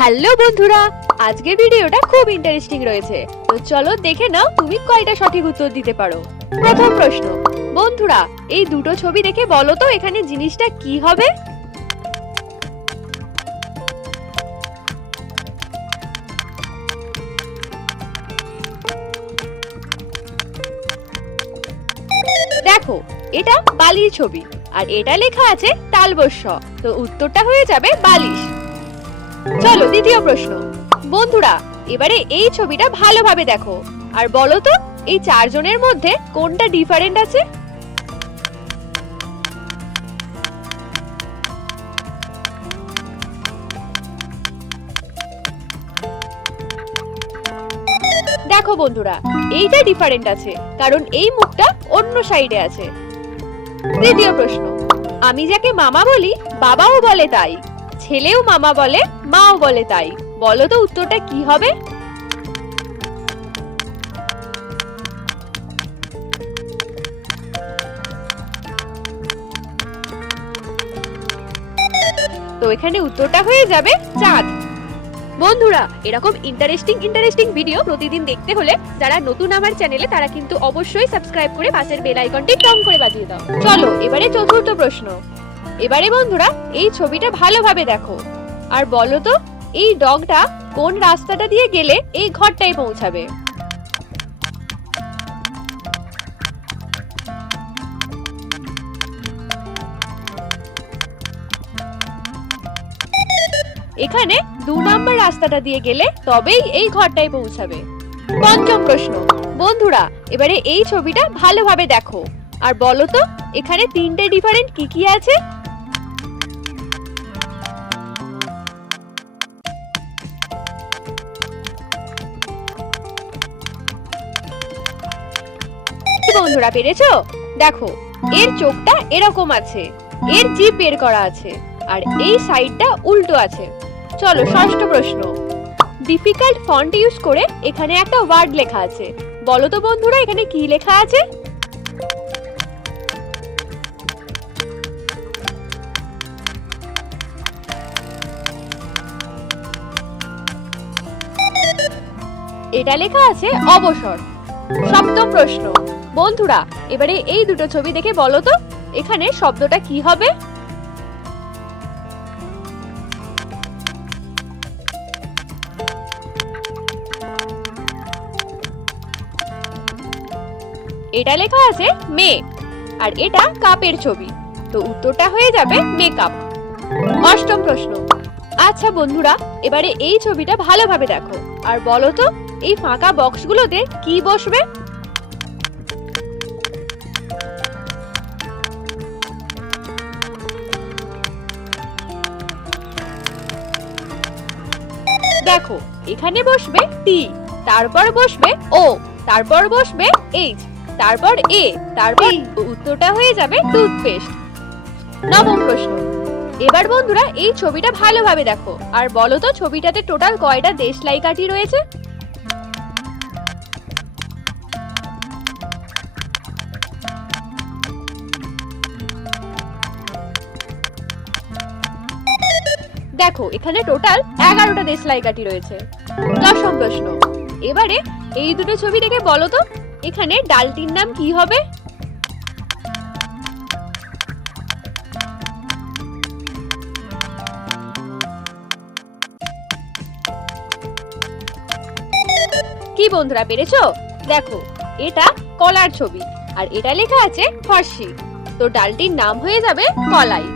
Hello বন্ধুরা, আজকের ভিডিওটা খুব ইন্টারেস্টিং রয়েছে। তো চলো দেখে নাও তুমি কয়টা সঠিক উত্তর দিতে পারো। প্রথম প্রশ্ন, বন্ধুরা এই দুটো ছবি দেখে বলো তো এখানে জিনিসটা কি হবে? দেখো, এটা বালির ছবি আর এটা লেখা আছে তালবস্য, তো উত্তরটা হয়ে যাবে বালিশ। চলো দ্বিতীয় প্রশ্ন, বন্ধুরা এবারে এই ছবিটা ভালোভাবে দেখো আর বলো তো এই চারজনের মধ্যে কোনটা ডিফারেন্ট আছে? দেখো বন্ধুরা, এইটা ডিফারেন্ট আছে কারণ এই মুখটা অন্য সাইডে আছে। তৃতীয় প্রশ্ন, আমি যাকে মামা বলি বাবাও বলে তাই, ছেলেও মামা বলে মাও বলে তাই, বলো তো উত্তরটা কি হবে? তো এখানে উত্তরটা হয়ে যাবে চাঁদ। বন্ধুরা এরকম ইন্টারেস্টিং ভিডিও প্রতিদিন দেখতে হলে যারা নতুন আমার চ্যানেলে তারা কিন্তু অবশ্যই সাবস্ক্রাইব করে পাশের বেল আইকনটি টং করে বাজিয়ে দাও। চলো এবারে চতুর্থ প্রশ্ন, এবারে বন্ধুরা এই ছবিটা ভালোভাবে দেখো আর বলো তো এই ডগটা কোন রাস্তাটা দিয়ে গেলে এই ঘরটায় পৌঁছাবে? এখানে 2 নম্বর রাস্তাটা দিয়ে গেলে তবেই এই ঘরটায় পৌঁছাবে। পঞ্চম প্রশ্ন, বন্ধুরা এবারে এই ছবিটা ভালোভাবে দেখো আর বলো তো এখানে 3টে ডিফারেন্ট কি কি আছে? বন্ধুরা পেরেছো? দেখো এর চোখটা এরকম আছে, এর জিভ বের করা আছে আর এই সাইডটা উল্টো আছে। চলো ষষ্ঠ প্রশ্ন, ডিফিকাল্ট ফন্ট ইউজ করে এখানে একটা ওয়ার্ড লেখা আছে, বলো তো বন্ধুরা এখানে কি লেখা আছে? এটা লেখা আছে অবসর। সপ্তম প্রশ্ন, বন্ধুরা এবারে এই দুটো ছবি দেখে বলো তো এখানে শব্দটা কি হবে? এটা লেখা আছে মেয়ে আর এটা কাপের ছবি, তো উত্তরটা হয়ে যাবে মেকআপ। অষ্টম প্রশ্ন, আচ্ছা বন্ধুরা এবারে এই ছবিটা ভালোভাবে দেখো আর বলো তো এই ফাঁকা বক্সগুলোতে কি বসবে? দেখো এখানে বসবে টি, তারপর বসবে ও, তারপর বসবে এইচ, তারপর এ, তারপর উত্তরটা হয়ে যাবে টুথপেস্ট। নবম প্রশ্ন, এবার বন্ধুরা এই ছবিটা ভালোভাবে দেখো আর বলো তো ছবিটাতে টোটাল কয়টা দেশলাই কাঠি রয়েছে? দেখো এখানে টোটাল 11টা দেশলাই কাঠি রয়েছে। দশম প্রশ্ন, এবারে এই দুটো ছবি দেখে বলো তো এখানে ডালটির নাম কি হবে? কি বন্ধুরা পেরেছো? দেখো এটা কলার ছবি আর এটা লেখা আছে ফর্সি, তো ডালটির নাম হয়ে যাবে কলাই।